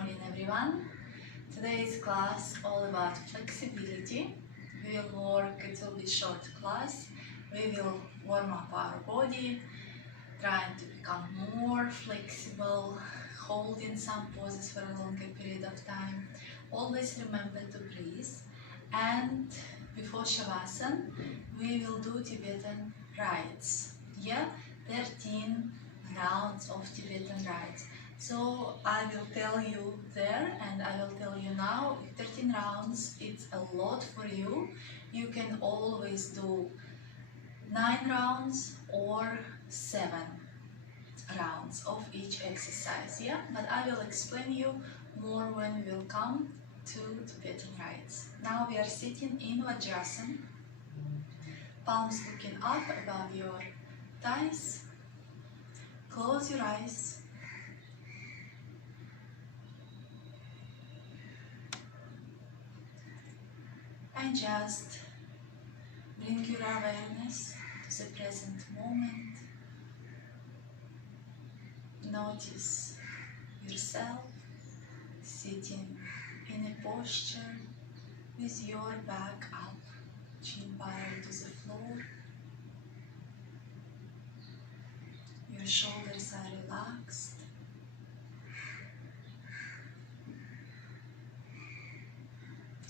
morning everyone. Today's class all about flexibility. We will work, it will be short class. We will warm up our body, trying to become more flexible, holding some poses for a longer period of time. Always remember to breathe. And before Savasana, we will do Tibetan Rites. Yeah, 13 rounds of Tibetan Rites. So I will tell you there and I will tell you now, 13 rounds, it's a lot for you. You can always do 9 rounds or 7 rounds of each exercise, yeah? But I will explain you more when we will come to Tibetan Rites. Now we are sitting in Vajrasana, palms looking up above your thighs. Close your eyes. And just bring your awareness to the present moment. Notice yourself sitting in a posture with your back up, chin parallel to the floor. Your shoulders are relaxed.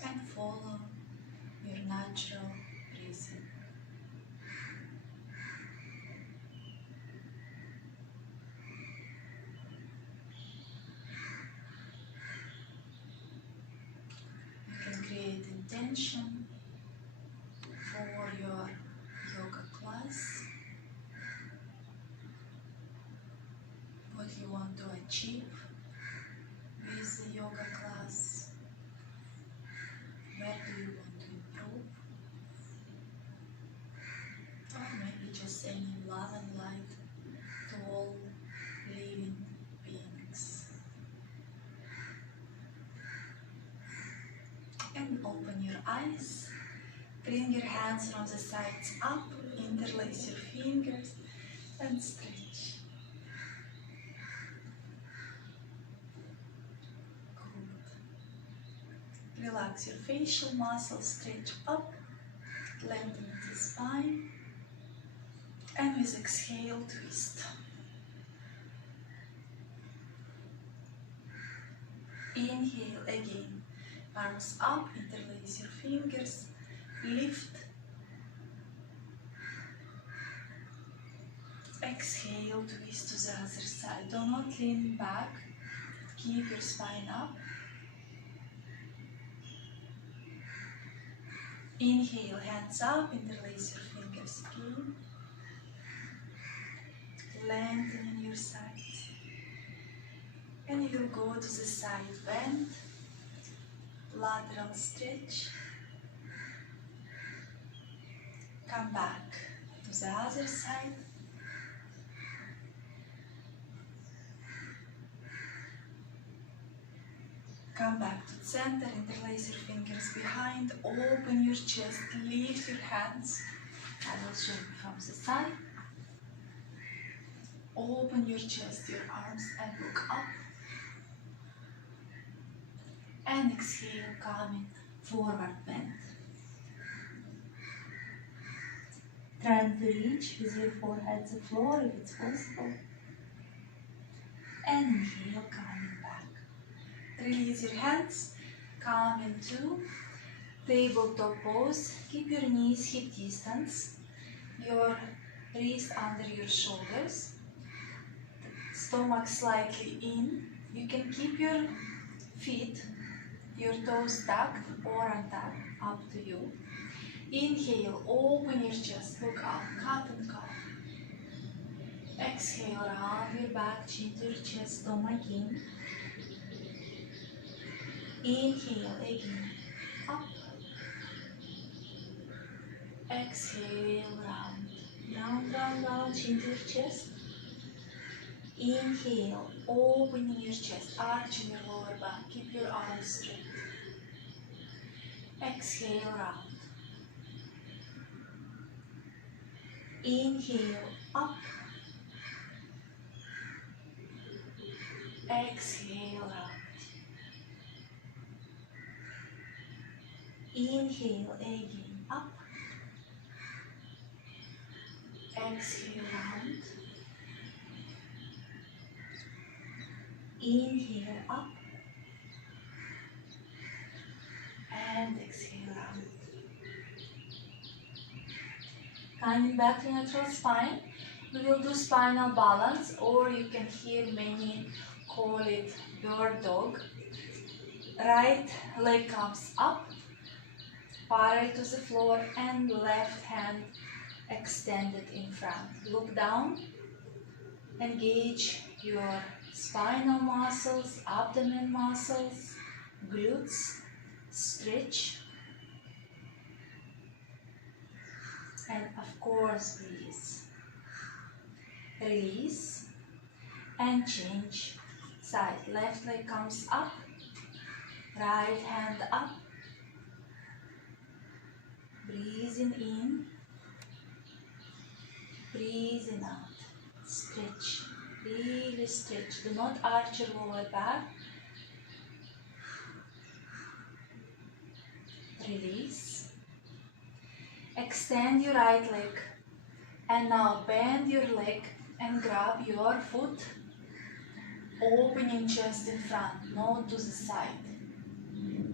And follow your natural breathing. You can create intention for your yoga class, what you want to achieve with the yoga class. Where do you want to improve? Or maybe just sending love and light to all living beings. And open your eyes. Bring your hands from the sides up, interlace your fingers and stretch. Relax your facial muscles, stretch up, lengthen the spine, and with exhale, twist. Inhale again, arms up, interlace your fingers, lift. Exhale, twist to the other side. Do not lean back, keep your spine up. Inhale, hands up, interlace your fingers again. Lengthen your sides. And you will go to the side bend, lateral stretch. Come back to the other side. Come back to the center, interlace your fingers behind, open your chest, lift your hands. I will show you from the side. Open your chest, your arms, and look up. And exhale, coming forward bend. Trying to reach with your forehead the floor if it's possible. And inhale, coming back. Release your hands, come into tabletop pose. Keep your knees hip distance, your wrist under your shoulders, stomach slightly in. You can keep your feet, your toes tucked or untucked, up to you. Inhale, open your chest, look up, cut and cough. Exhale, round your back, chin to your chest, stomach in. Inhale again, up. Exhale, round. Round, round, round, chin to your chest. Inhale, opening your chest, arching your lower back, keep your arms straight. Exhale, round. Inhale, up. Exhale, round. Inhale again, up. Exhale, round. Inhale, up. And exhale, round. Coming back to neutral spine, we will do spinal balance, or you can hear many call it bird dog. Right leg comes up, parallel to the floor, and left hand extended in front. Look down, engage your spinal muscles, abdomen muscles, glutes, stretch, and of course breathe. Release and change side. Left leg comes up, right hand up, breathing in, breathing out. Stretch, really stretch. Do not arch your lower back. Release. Extend your right leg, and now bend your leg and grab your foot, opening chest in front, not to the side.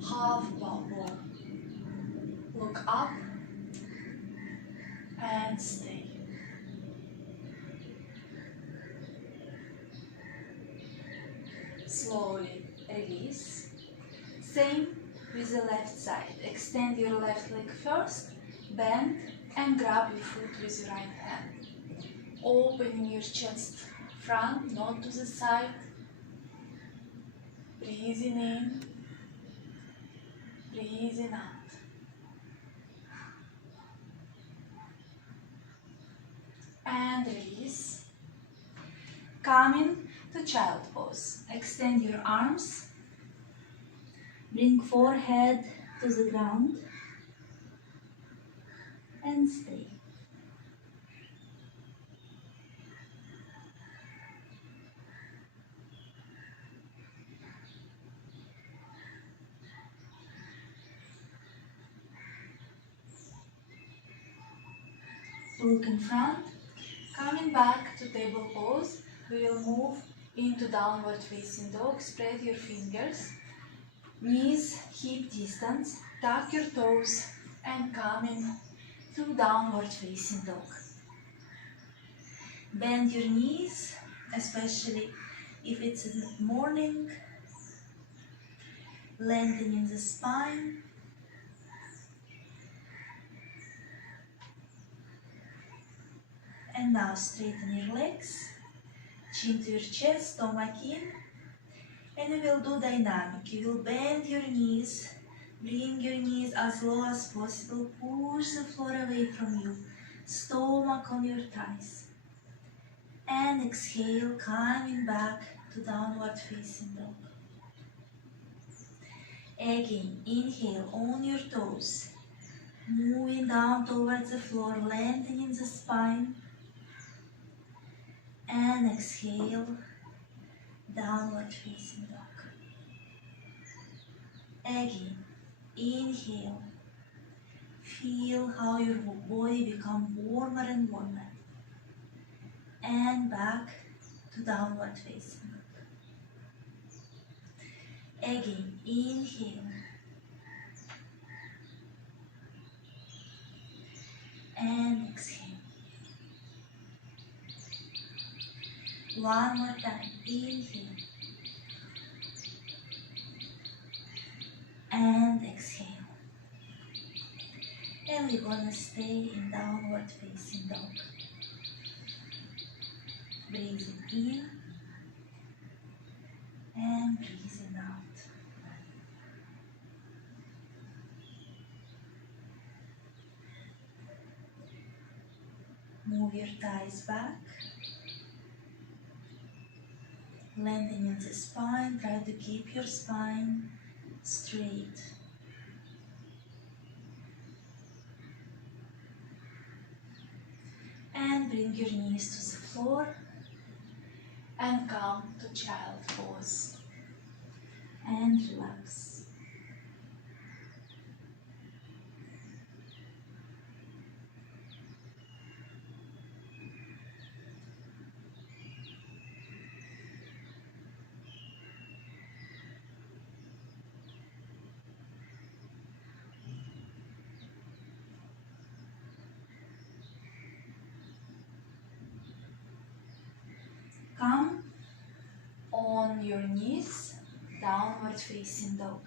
Half bow. Look up and stay. Slowly release. Same with the left side. Extend your left leg first, bend and grab your foot with your right hand. Opening your chest front, not to the side. Breathing in, breathing out. And release. Coming to child pose. Extend your arms. Bring forehead to the ground. And stay. Look in front. Coming back to table pose, we will move into downward facing dog. Spread your fingers, knees hip distance, tuck your toes and come in to downward facing dog. Bend your knees, especially if it's in the morning, lengthening the spine. And now straighten your legs, chin to your chest, stomach in, and we will do dynamic. You will bend your knees, bring your knees as low as possible, push the floor away from you, stomach on your thighs. And exhale, coming back to downward facing dog. Again, inhale on your toes, moving down towards the floor, lengthening the spine. And exhale, downward facing dog. Again, inhale. Feel how your body becomes warmer and warmer. And back to downward facing dog. Again, inhale. And exhale. One more time, inhale. And exhale. And we're gonna stay in downward facing dog. Breathing in and breathing out. Move your thighs back. Lengthening the spine, try to keep your spine straight. And bring your knees to the floor and come to child pose. And relax. Come on your knees, downward facing dog.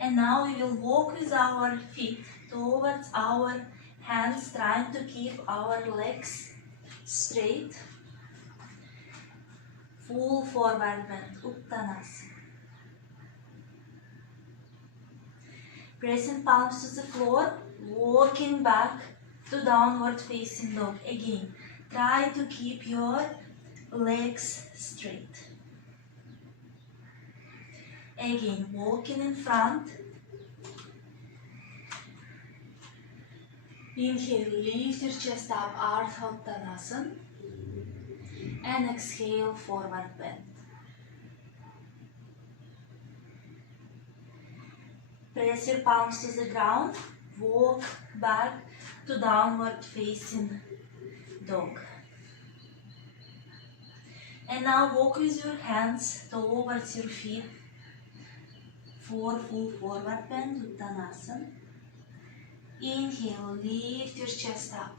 And now we will walk with our feet towards our hands, trying to keep our legs straight. Full forward bend, Uttanasana. Pressing palms to the floor, walking back to downward facing dog. Again, try to keep your legs straight. Again, walking in front. Inhale, lift your chest up, Hatha Uttanasana. And exhale, forward bend. Press your palms to the ground, walk back to downward facing dog. And now walk with your hands towards your feet for full forward bend, Uttanasana. Inhale, lift your chest up.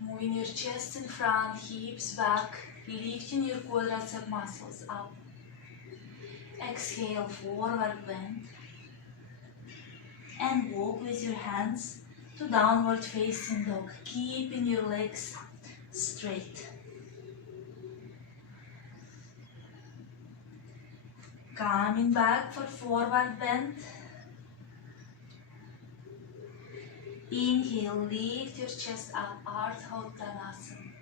Moving your chest in front, hips back, lifting your quadricep muscles up. Exhale, forward bend. And walk with your hands to downward facing dog, keeping your legs straight. Coming back for forward bend. Inhale, lift your chest up, Hatha Uttanasana.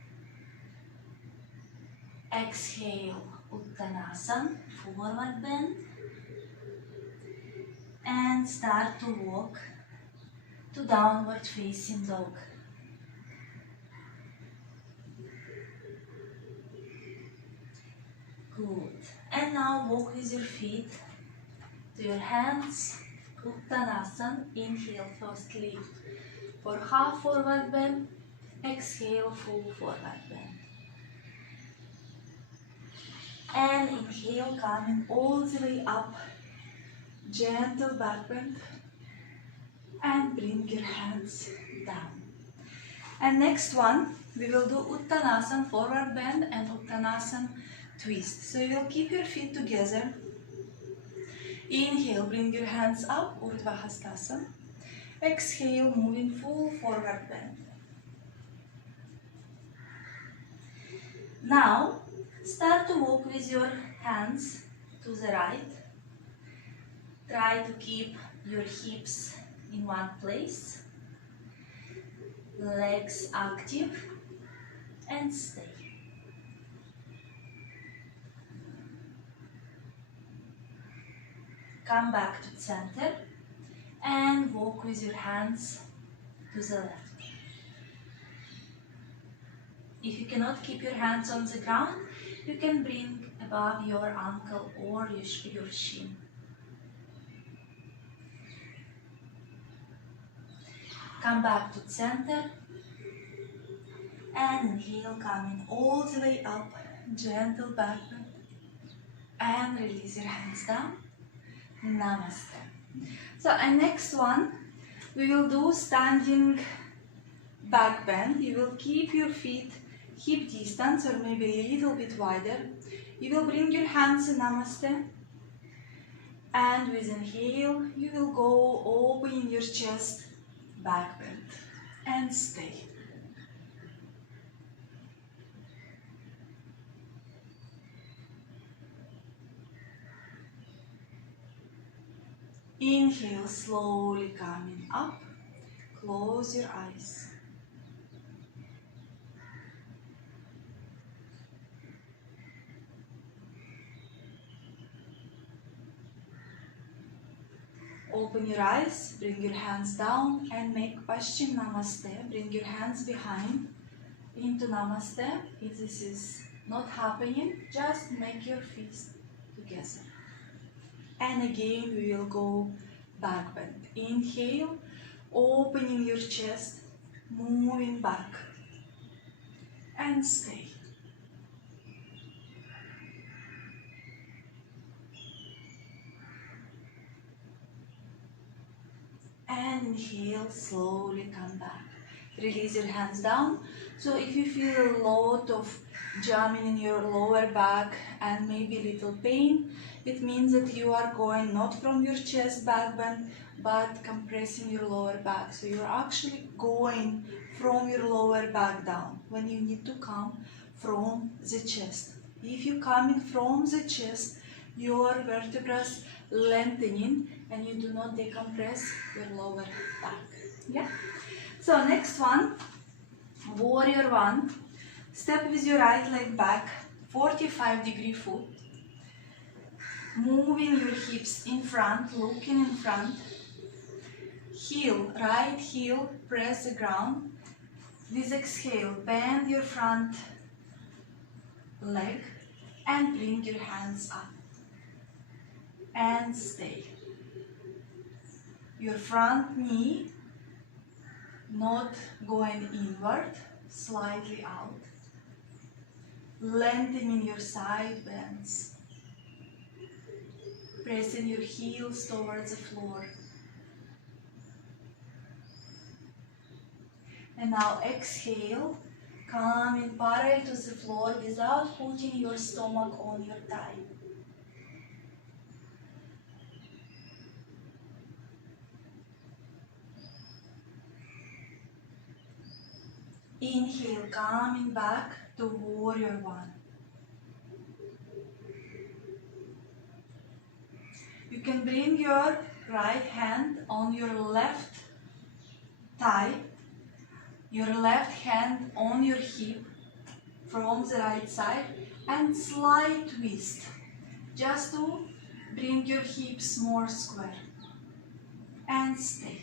Exhale, Uttanasana, forward bend. And start to walk to downward facing dog. Good. And now walk with your feet to your hands, Uttanasana. Inhale, first lift for half forward bend. Exhale, full forward bend. And inhale, coming all the way up. Gentle back bend. And bring your hands down. And next one, we will do Uttanasana forward bend and Uttanasana twist. So you will keep your feet together. Inhale, bring your hands up, Urdhva Hastasana. Exhale, moving full forward bend. Now, start to walk with your hands to the right. Try to keep your hips in one place. Legs active and stay. Come back to center and walk with your hands to the left. If you cannot keep your hands on the ground, you can bring above your ankle or your shin. Come back to center and inhale, coming all the way up, gentle back bend, and release your hands down. Namaste. So, and next one, we will do standing back bend. You will keep your feet hip distance or maybe a little bit wider. You will bring your hands in Namaste. And with inhale, you will go opening your chest, back bend, and stay. Inhale, slowly coming up. Close your eyes. Open your eyes, bring your hands down and make Paschim Namaste. Bring your hands behind into Namaste. If this is not happening, just make your fists together. And again, we will go back bend. Inhale, opening your chest, moving back, and stay. And inhale, slowly come back. Release your hands down. So if you feel a lot of jamming in your lower back and maybe little pain, it means that you are going not from your chest back bend, but compressing your lower back. So you're actually going from your lower back down when you need to come from the chest. If you're coming from the chest, your vertebrae lengthening and you do not decompress your lower back. Yeah. So next one, warrior one. Step with your right leg back, 45-degree foot. Moving your hips in front, looking in front. Heel, right heel, press the ground. With exhale, bend your front leg and bring your hands up. And stay. Your front knee not going inward, slightly out. Lengthening your side bends. Pressing your heels towards the floor. And now exhale, come in parallel to the floor without putting your stomach on your thigh. Inhale, coming back to warrior one. You can bring your right hand on your left thigh, your left hand on your hip from the right side and slight twist just to bring your hips more square and stay.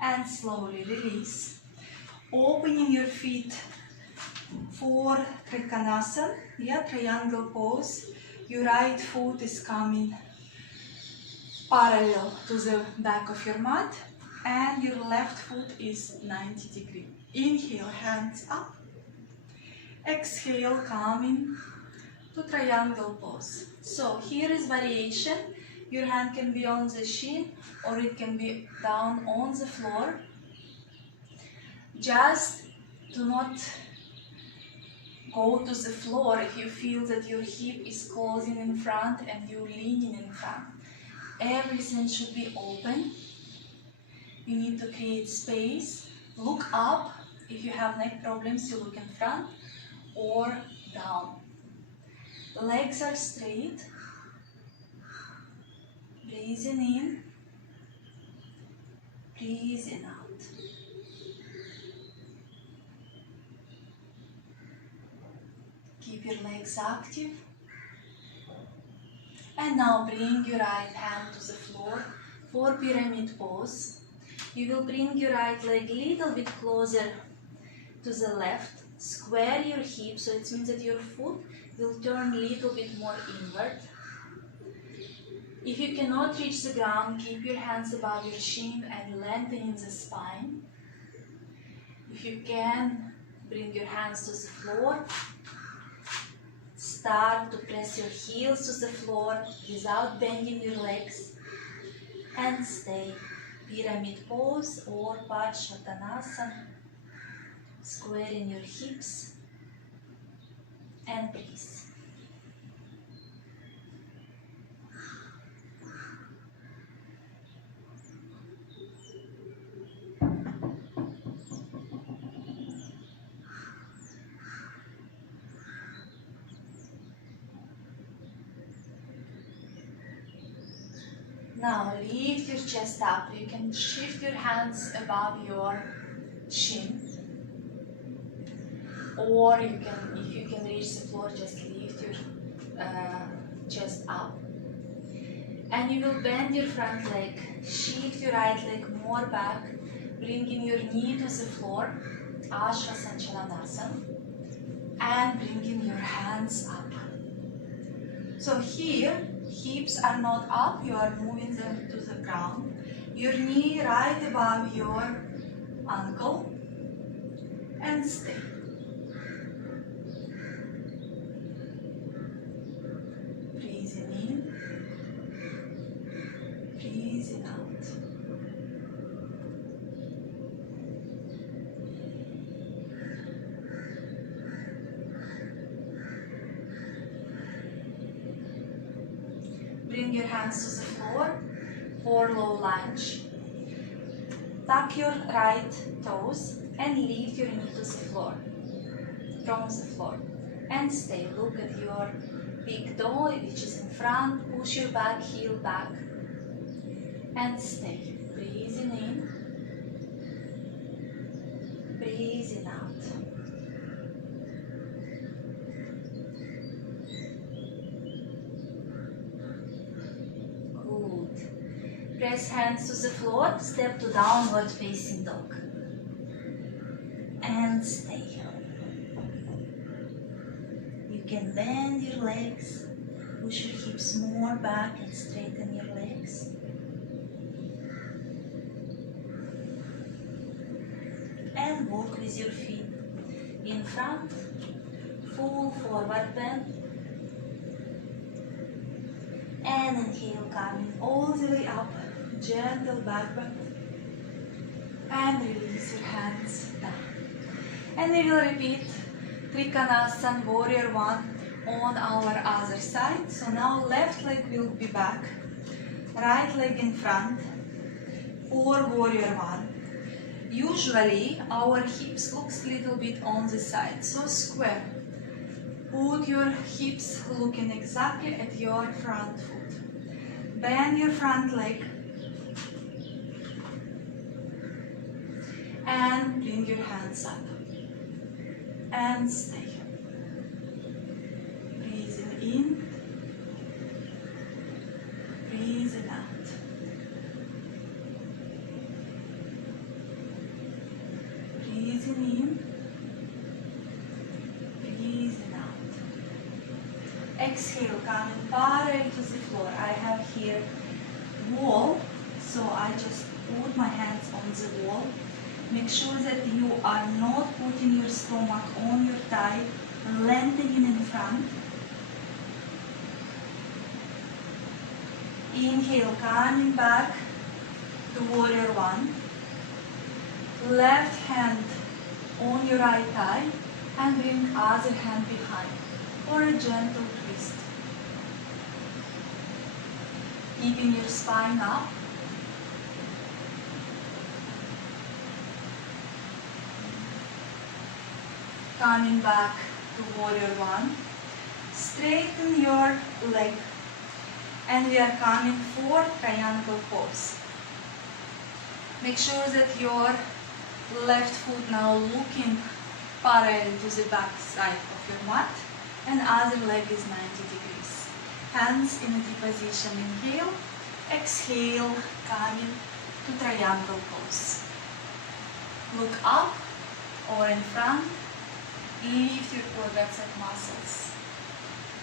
And slowly release, opening your feet for Trikonasana, triangle pose. Your right foot is coming parallel to the back of your mat and your left foot is 90 degrees. Inhale, hands up. Exhale, coming to triangle pose. So here is variation. Your hand can be on the shin or it can be down on the floor. Just do not go to the floor if you feel that your hip is closing in front and you leaning in front. Everything should be open. You need to create space. Look up. If you have neck problems, you look in front or down. Legs are straight. Breathing in, breathing out. Keep your legs active. And now bring your right hand to the floor for pyramid pose. You will bring your right leg a little bit closer to the left. Square your hip, so it means that your foot will turn a little bit more inward. If you cannot reach the ground, keep your hands above your shin and lengthen the spine. If you can, bring your hands to the floor. Start to press your heels to the floor without bending your legs. And stay. Pyramid pose or Vajrasana. Squaring your hips and breathe. Now lift your chest up. You can shift your hands above your shin. Or you can, if you can reach the floor, just lift your chest up. And you will bend your front leg. Shift your right leg more back. Bringing your knee to the floor. Asha Sanchalanasana. And bringing your hands up. So here, hips are not up, you are moving them to the ground. Your knee right above your ankle and stay. Breathing in bring your hands to the floor for low lunge. Tuck your right toes and lift your knee to the floor, from the floor. And stay. Look at your big toe, which is in front. Push your back heel back. And stay. Breathing in. Breathing out. Good. Press hands to the floor. Step to downward facing dog. And stay. You can bend your legs. Push your hips more back and straighten your legs. And walk with your feet in front, full forward bend. And inhale, coming all the way up, gentle back bend. And release your hands down. And we will repeat Trikonasana, Warrior One on our other side. So now left leg will be back, right leg in front for Warrior One. Usually our hips looks a little bit on the side, so square. Put your hips looking exactly at your front foot. Bend your front leg and bring your hands up and stay. Breathing in, breathing out. Breathing in, breathing out. Exhale, coming parallel to the floor. I have here wall, so I just put my hands on the wall. Make sure that you are not putting your stomach on your thigh, lengthening in front. Inhale, coming back to Warrior One. Left hand on your right thigh and bring other hand behind for a gentle twist. Keeping your spine up. Coming back to Warrior One. Straighten your leg and we are coming for triangle pose. Make sure that your left foot now looking parallel to the back side of your mat and other leg is 90 degrees. Hands in a T position. Inhale, exhale, coming to triangle pose. Look up or in front. Lift your quadricep muscles.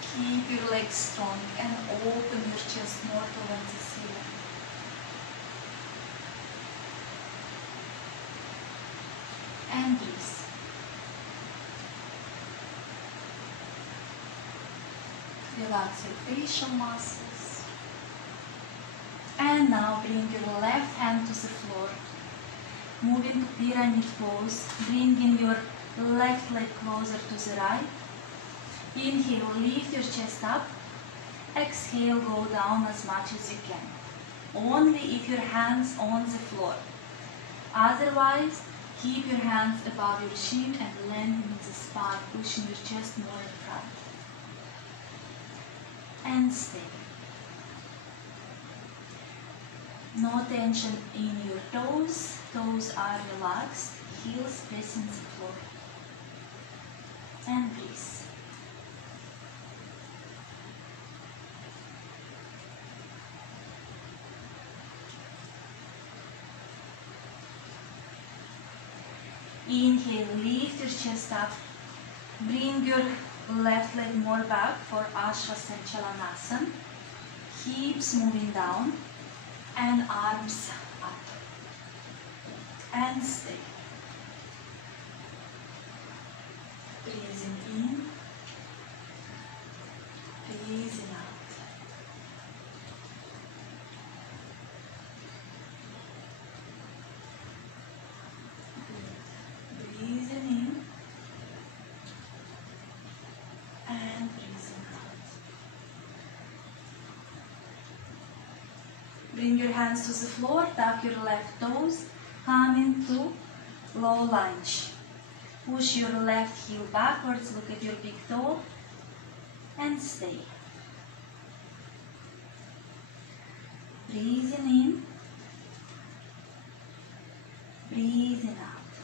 Keep your legs strong and open your chest more towards the ceiling. And breathe. Relax your facial muscles. And now bring your left hand to the floor. Moving to pyramid pose. Bringing your left leg closer to the right. Inhale, lift your chest up. Exhale, go down as much as you can. Only if your hands on the floor. Otherwise, keep your hands above your chin and lengthening the spine, pushing your chest more in front. And stay. No tension in your toes. Toes are relaxed. Heels pressing the floor. And breathe. Inhale, lift your chest up. Bring your left leg more back for Vajrasana Chalanasana. Hips moving down and arms up. And stay. Breathing in, breathing out. Breathing in and breathing out. Bring your hands to the floor, tap your left toes, come into low lunge. Push your left heel backwards, look at your big toe, and stay. Breathing in, breathing out.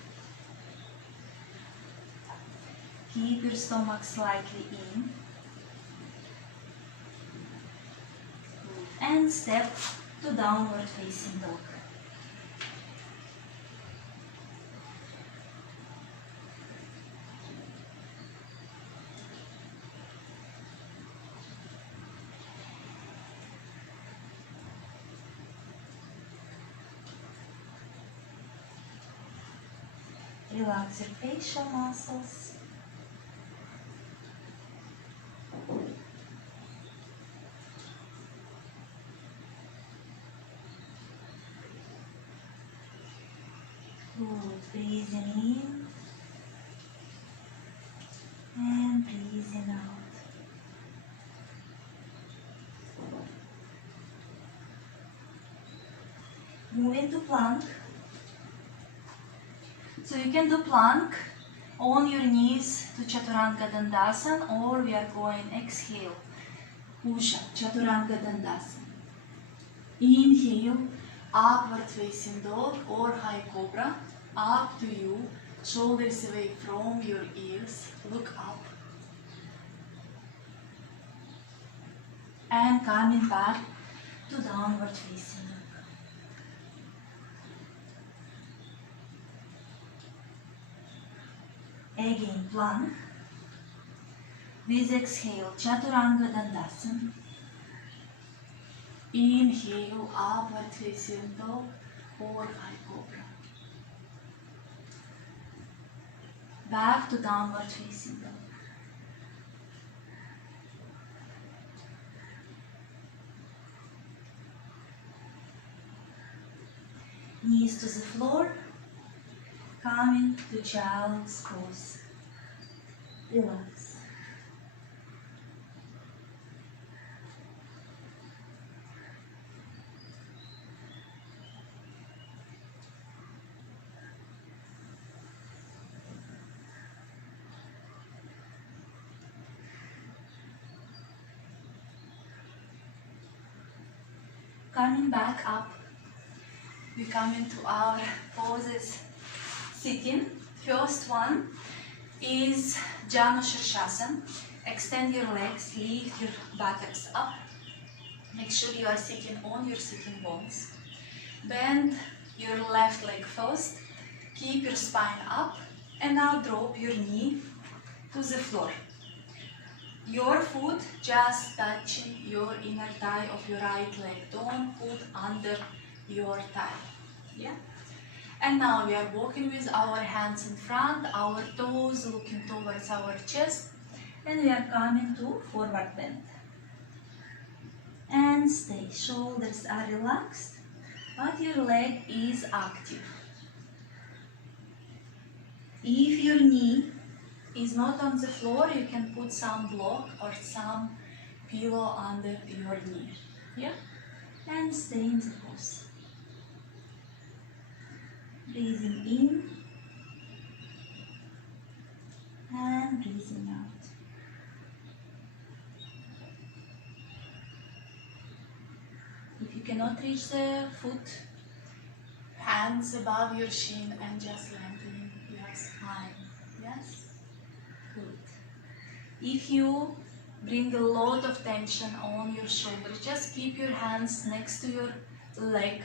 Keep your stomach slightly in. And step to downward facing dog. Relax your facial muscles. Good. Breathing in and breathing out. Move into plank. So you can do plank on your knees to Chaturanga Dandasana, or we are going exhale, push up, Chaturanga Dandasana. Inhale, upward facing dog or high cobra, up to you, shoulders away from your ears, look up. And coming back to downward facing dog. Again, plank. With exhale, Chaturanga Dandasana. Inhale, upward facing dog or high cobra. Back to downward facing dog. Knees to the floor. Coming to child's pose. Relax. Coming back up, we come into our poses sitting. First one is Janu Shirshasana. Extend your legs, lift your buttocks up. Make sure you are sitting on your sitting bones. Bend your left leg first. Keep your spine up. And now drop your knee to the floor. Your foot just touching your inner thigh of your right leg. Don't put under your thigh. Yeah? And now we are walking with our hands in front, our toes looking towards our chest, and we are coming to forward bend. And stay. Shoulders are relaxed, but your leg is active. If your knee is not on the floor, you can put some block or some pillow under your knee. Yeah? And stay in the pose. Breathing in and breathing out. If you cannot reach the foot, hands above your shin and just lengthening your spine. Yes? Good. If you bring a lot of tension on your shoulders, just keep your hands next to your leg.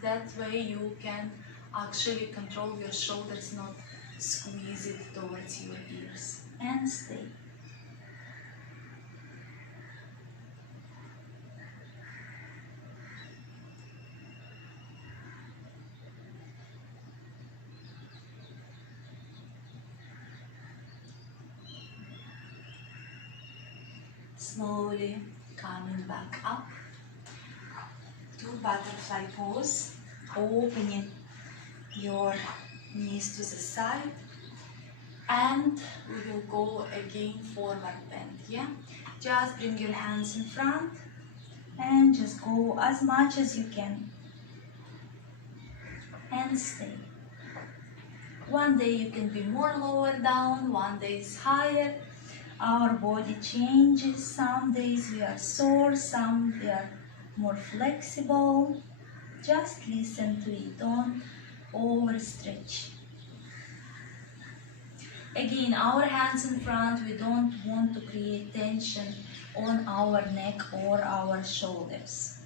That way you can actually control your shoulders, not squeeze it towards your ears. And stay. Slowly coming back up to butterfly pose, opening your knees to the side, and we will go again forward bend. Yeah, just bring your hands in front, And just go as much as you can. And stay. One day you can be more lower down, one day is higher. Our body changes. Some days we are sore, some we are more flexible. Just listen to it, don't overstretch. Again, our hands in front, we don't want to create tension on our neck or our shoulders.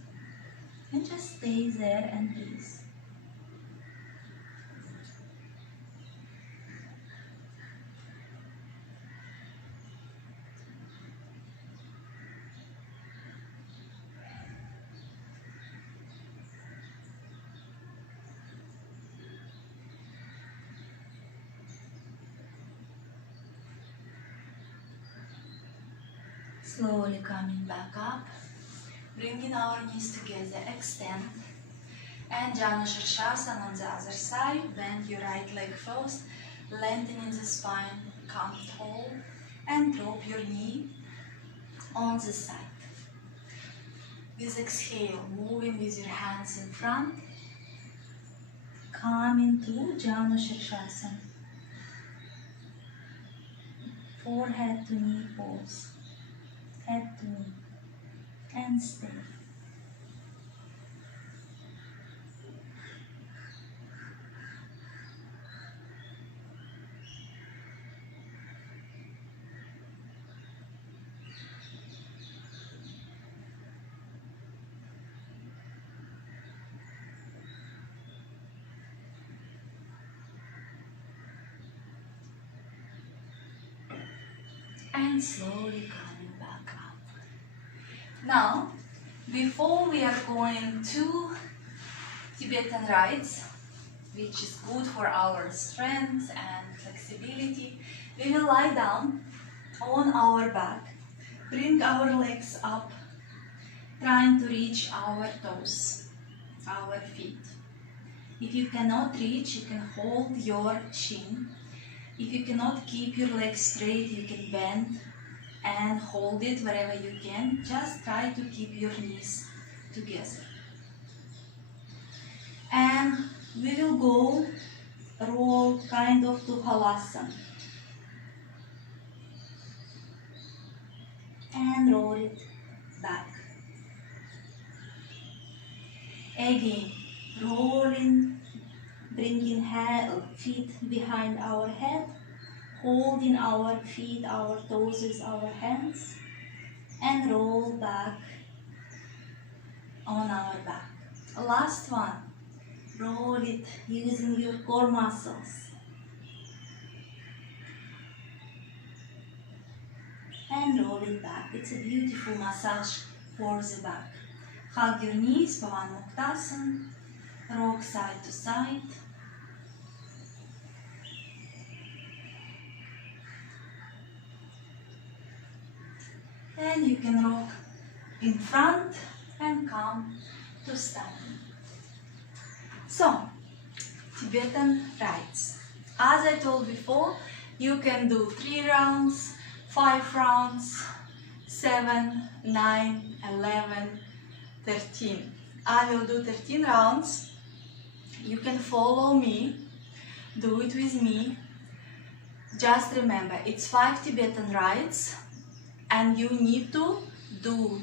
And just stay there and breathe. Slowly coming back up, bringing our knees together, extend, and Janu Shirshasana on the other side. Bend your right leg first, lengthening the spine, come tall, and drop your knee on the side. With exhale, moving with your hands in front, coming to Janu Shirshasana. Forehead to knee pose. Head to knee, and stay. And slowly coming back up. Now, before we are going to Tibetan Rites, which is good for our strength and flexibility, we will lie down on our back, bring our legs up, trying to reach our toes, our feet. If you cannot reach, you can hold your chin. If you cannot keep your legs straight, you can bend and hold it wherever you can. Just try to keep your knees together. And we will go roll kind of to Halasana. And roll it back. Again, rolling, bringing feet behind our head, holding our feet, our toes with our hands, and roll back on our back. Last one, roll it using your core muscles. And roll it back. It's a beautiful massage for the back. Hug your knees, Pavanmuktasana, rock side to side. And you can rock in front and come to standing. So, Tibetan Rites. As I told before, you can do 3 rounds, 5 rounds, 7, 9, 11, 13. I will do 13 rounds. You can follow me, do it with me. Just remember, it's 5 Tibetan Rites. And you need to do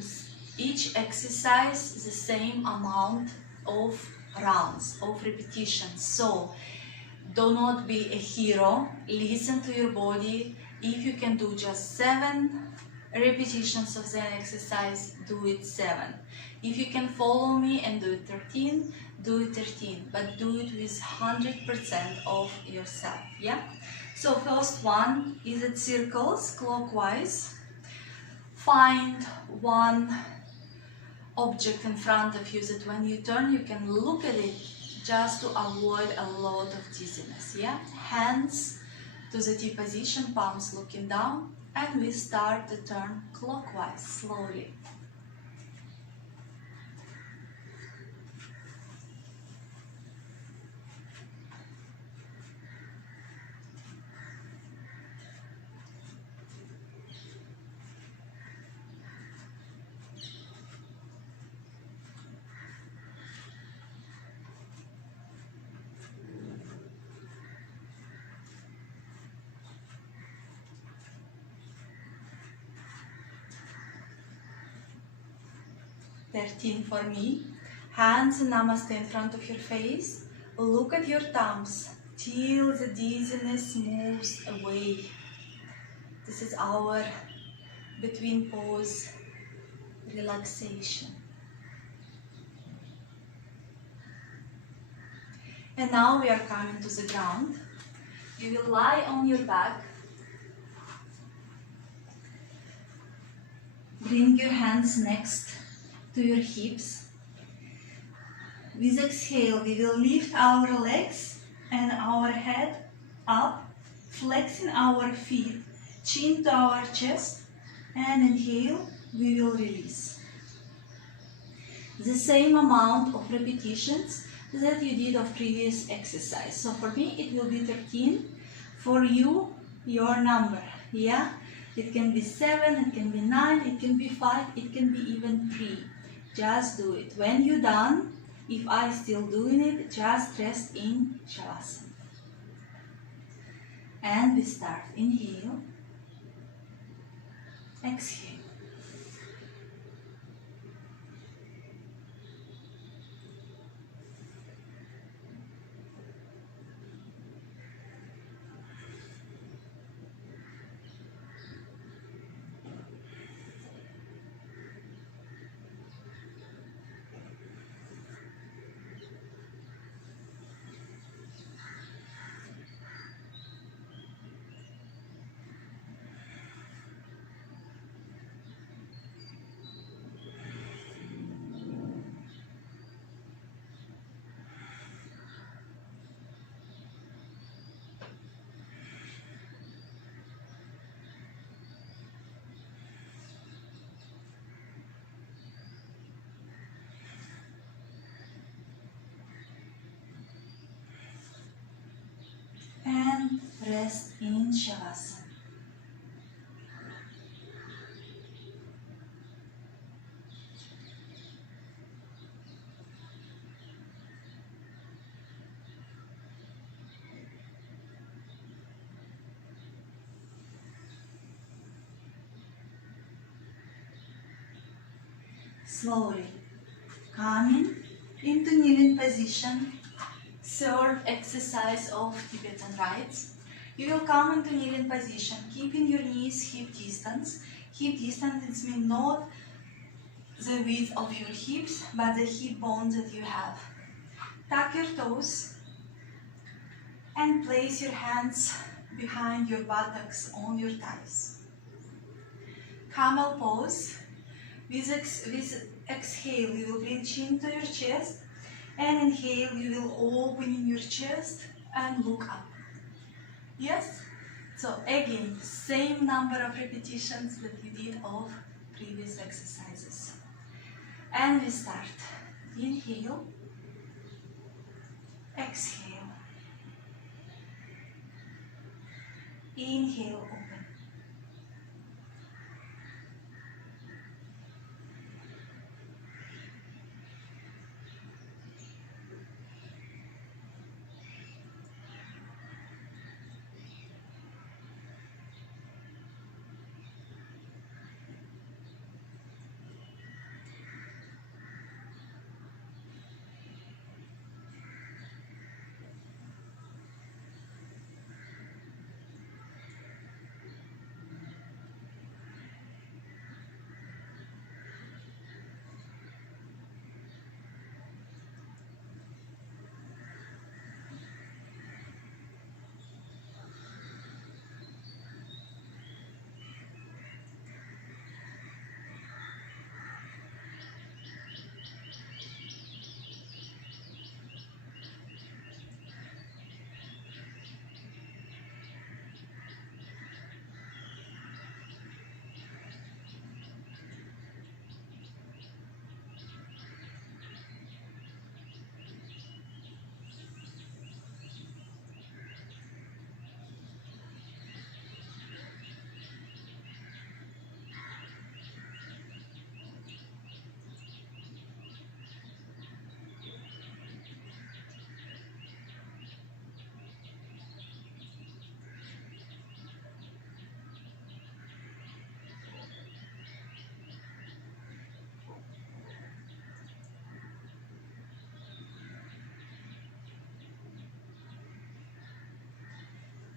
each exercise the same amount of rounds, of repetitions. So, do not be a hero. Listen to your body. If you can do just 7 repetitions of the exercise, do it 7. If you can follow me and do it 13, do it 13. But do it with 100% of yourself, yeah? So, first one is at circles, clockwise. Find one object in front of you that when you turn, you can look at it just to avoid a lot of dizziness, yeah? Hands to the T position, palms looking down, and we start to turn clockwise, slowly. 13 for me. Hands in Namaste in front of your face. Look at your thumbs till the dizziness moves away. This is our between pause relaxation. And now we are coming to the ground. You will lie on your back. Bring your hands next to your hips. With exhale, we will lift our legs and our head up, flexing our feet, chin to our chest, and inhale, we will release. The same amount of repetitions that you did of previous exercise. So for me, it will be 13. For you, your number, yeah? It can be 7, it can be 9, it can be 5, it can be even 3. Just do it. When you're done, if I'm still doing it, just rest in Savasana. And we start. Inhale. Exhale. And rest in Savasana. Slowly coming into kneeling position. Third exercise of Tibetan Rites. You will come into kneeling position, keeping your knees hip distance. Hip distance means not the width of your hips, but the hip bones that you have. Tuck your toes and place your hands behind your buttocks on your thighs. Camel pose. With exhale, you will bring chin to your chest. And inhale, you will open your chest and look up. Yes? So again, same number of repetitions that you did of previous exercises. And we start. Inhale. Exhale. Inhale, open.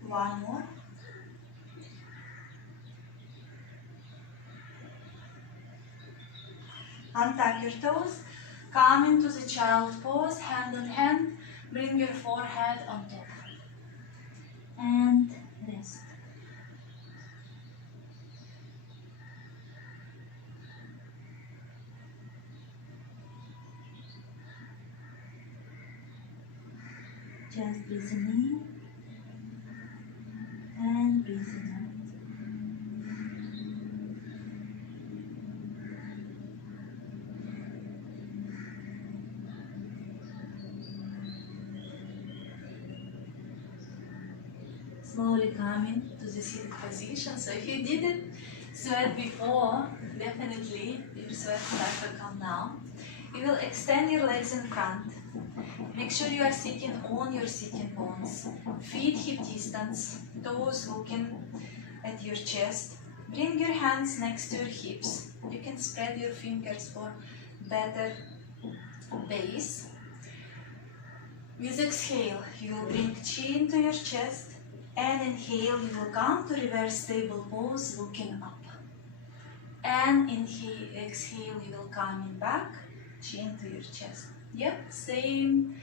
One more. Untuck your toes. Come into the child pose, hand on hand. Bring your forehead on top. And rest. Just breathing in and breathing out. Slowly coming to the seated position. So if you didn't sweat before, definitely your sweat start to come down. You will extend your legs in front. Make sure you are sitting on your sitting bones. Feet hip distance, toes looking at your chest. Bring your hands next to your hips. You can spread your fingers for better base. With exhale, you will bring chin to your chest, and inhale, you will come to reverse table pose, looking up. And inhale, exhale, you will come in back, chin to your chest. Yep, same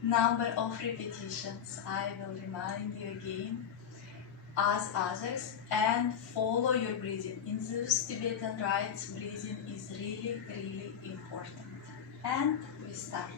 number of repetitions. I will remind you again as others, and follow your breathing. In those Tibetan rites, breathing is really, really important. And we start.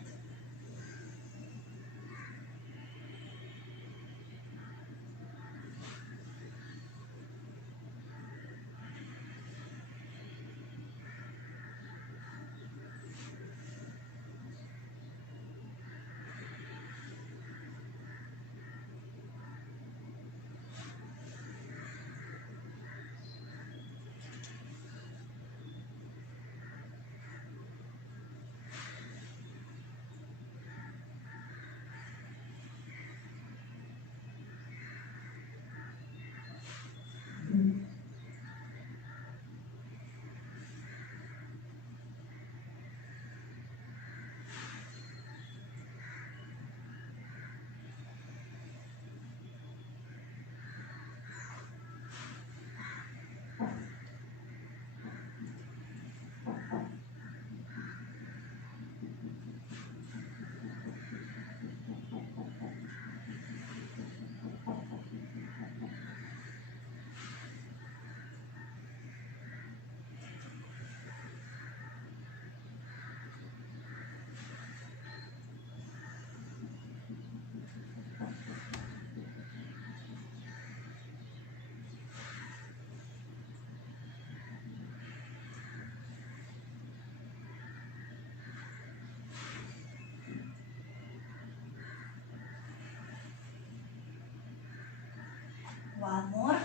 One more.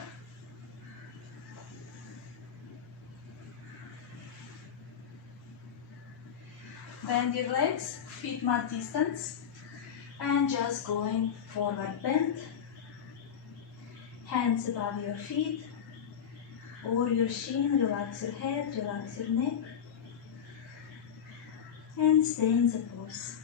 Bend your legs, feet mat distance, and just going forward bend. Hands above your feet, or your shin, relax your head, relax your neck, and stay in the pose.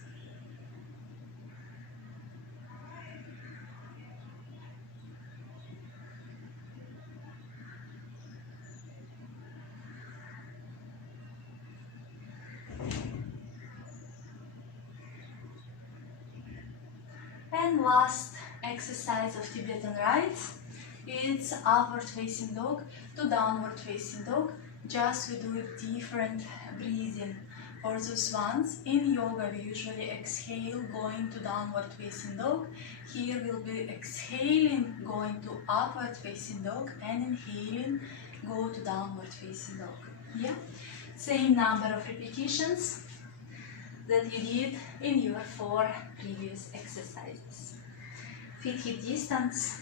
And last exercise of Tibetan Rites, it's upward facing dog to downward facing dog. Just we do it different breathing. For those ones, in yoga we usually exhale going to downward facing dog. Here we'll be exhaling going to upward facing dog, and inhaling go to downward facing dog. Yeah, same number of repetitions that you did in your 4 previous exercises. Feet hip distance.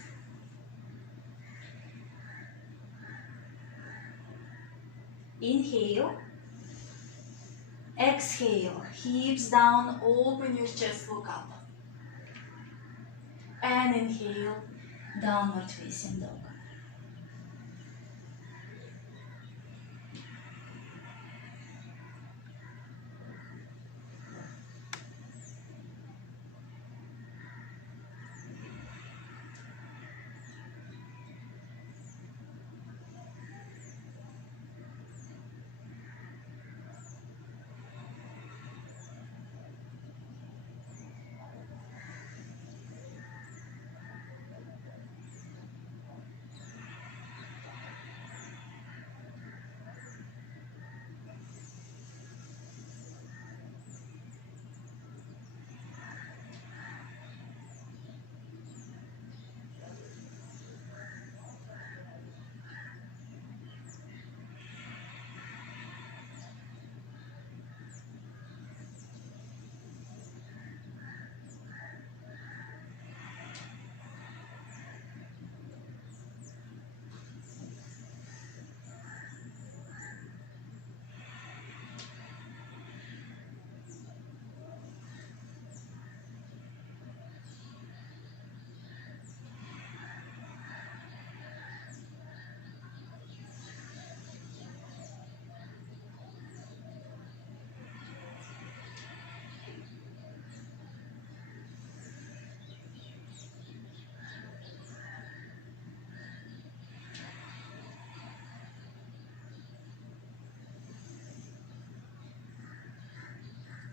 Inhale. Exhale. Hips down, open your chest, look up. And inhale, downward facing dog.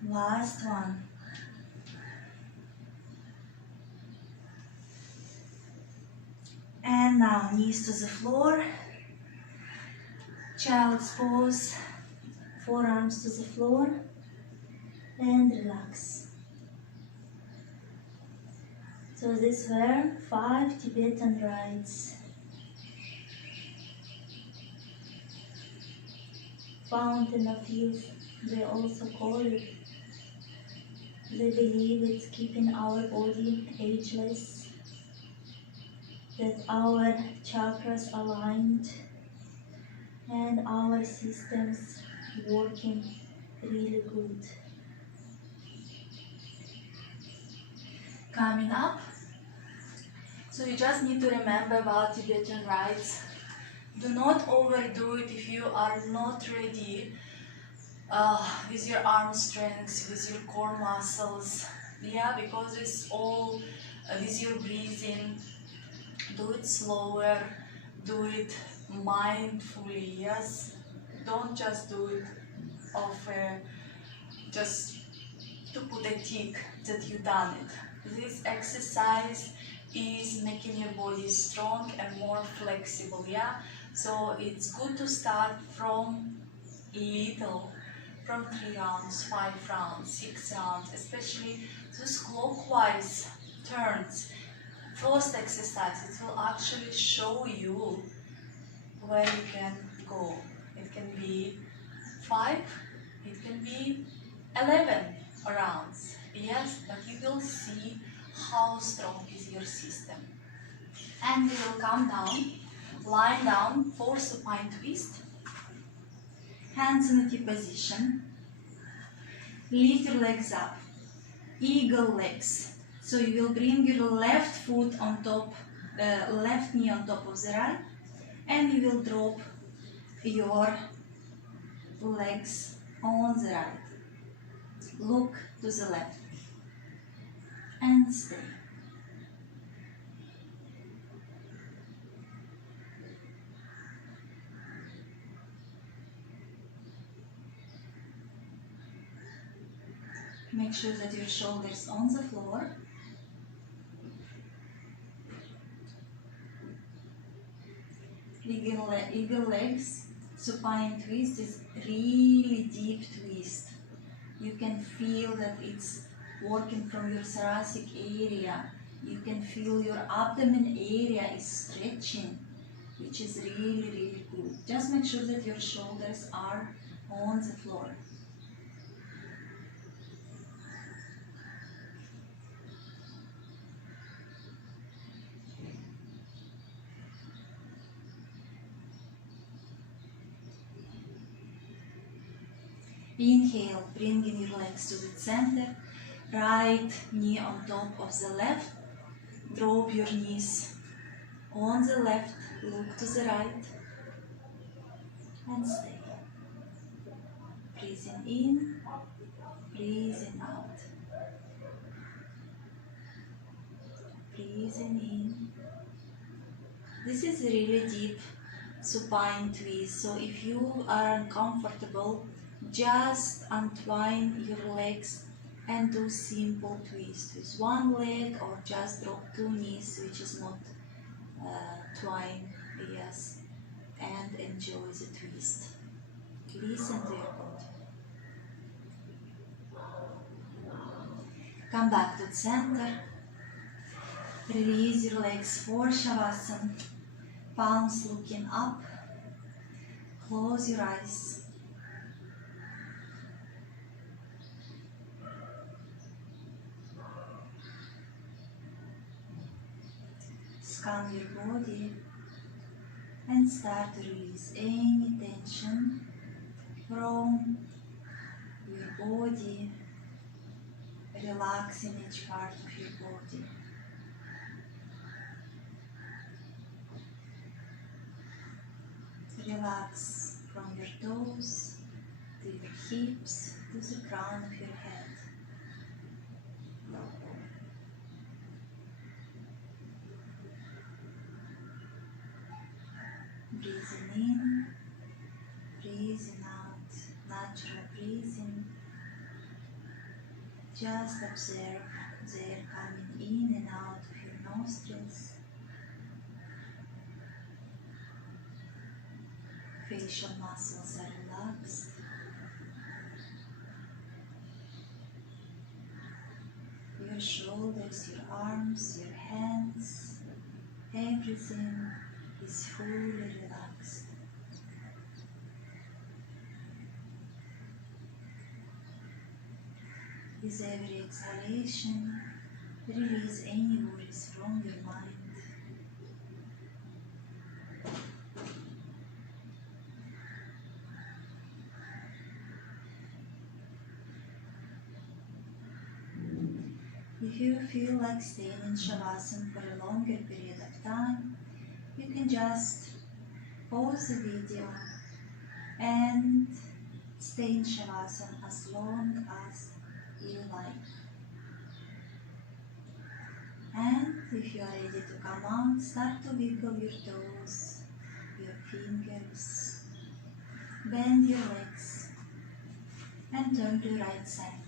Last one. And now knees to the floor. Child's pose. Forearms to the floor. And relax. So these were 5 Tibetan rites. Fountain of youth, they also call it. They believe it's keeping our body ageless, that our chakras aligned and our systems working really good. Coming up, so you just need to remember about Tibetan rites. Do not overdo it if you are not ready with your arm strength, with your core muscles. Yeah, because it's all with your breathing. Do it slower, do it mindfully, yes? Don't just do it just to put a tick that you've done it. This exercise is making your body strong and more flexible, yeah? So it's good to start from little, from 3 rounds, 5 rounds, 6 rounds, especially those clockwise turns. First exercise, it will actually show you where you can go. It can be 5, it can be 11 rounds, yes, but you will see how strong is your system. And we will come down, lying down for supine twist. Hands in a T position. Lift your legs up. Eagle legs. So you will bring your left foot on top, left knee on top of the right, and you will drop your legs on the right. Look to the left and stay. Make sure that your shoulders on the floor. Eagle legs, supine twist is really deep twist. You can feel that it's working from your thoracic area. You can feel your abdomen area is stretching, which is really, really good. Just make sure that your shoulders are on the floor. Inhale, bringing your legs to the center, right knee on top of the left, drop your knees on the left, look to the right, and stay. Breathing in, breathing out. Breathing in. This is really deep supine twist, so if you are uncomfortable, just untwine your legs and do simple twist with one leg, or just drop 2 knees, which is not twine, yes, and enjoy the twist. Listen to your body. Come back to the center. Release your legs for Savasana. Palms looking up. Close your eyes. Scan your body and start to release any tension from your body, relaxing each part of your body. Relax from your toes to your hips to the crown of your head. Breathing in, breathing out, natural breathing. Just observe the air coming in and out of your nostrils. Facial muscles are relaxed. Your shoulders, your arms, your hands, everything is fully relaxed. With every exhalation, release any worries from your mind. If you feel like staying in Savasana for a longer period of time, you can just pause the video and stay in Savasana as long as you like. And if you are ready to come out, start to wiggle your toes, your fingers, bend your legs, and turn to the right side.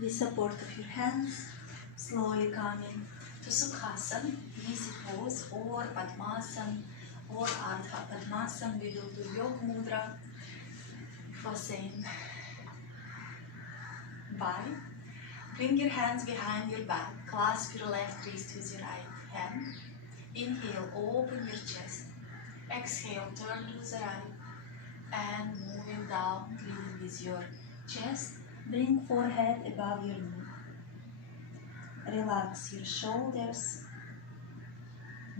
With support of your hands, slowly coming to Sukhasana, easy pose, or Padmasana, or Ardha Padmasana. We will do Yoga Mudra for saying bye. Bring your hands behind your back, clasp your left wrist with your right hand. Inhale, open your chest. Exhale, turn to the right, and moving down, leading with your chest. Bring forehead above your knee. Relax your shoulders.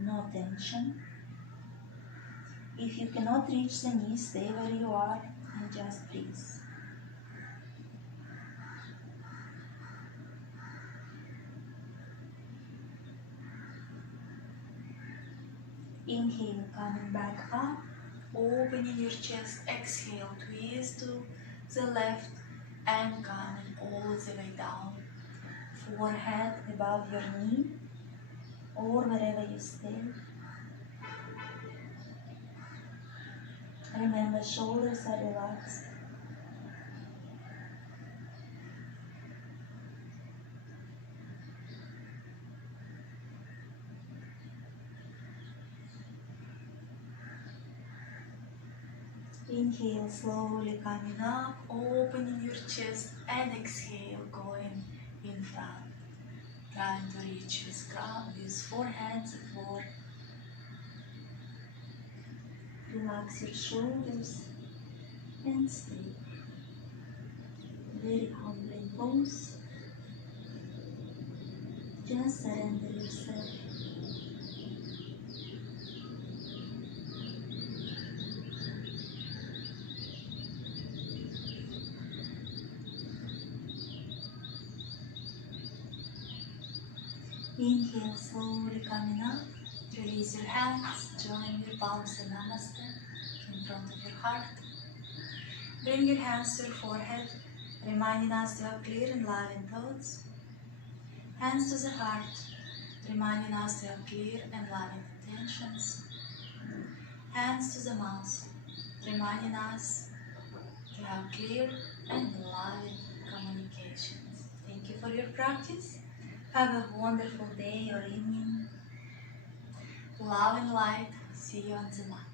No tension. If you cannot reach the knee, stay where you are and just breathe. Inhale, coming back up, opening your chest. Exhale, twist to the left and coming all the way down. Forehead above your knee or wherever you stay. Remember, shoulders are relaxed. Inhale, slowly coming up, opening your chest, and exhale, going in front. Trying to reach with ground, with forehead the floor. Relax your shoulders and stay. Very humbling pose. Just surrender yourself. Inhale, slowly coming up. Release your hands, join your palms in Namaste in front of your heart. Bring your hands to your forehead, reminding us to have clear and loving thoughts. Hands to the heart, reminding us to have clear and loving intentions. Hands to the mouth, reminding us to have clear and loving communications. Thank you for your practice. Have a wonderful day or evening. Love and light. See you on the mat.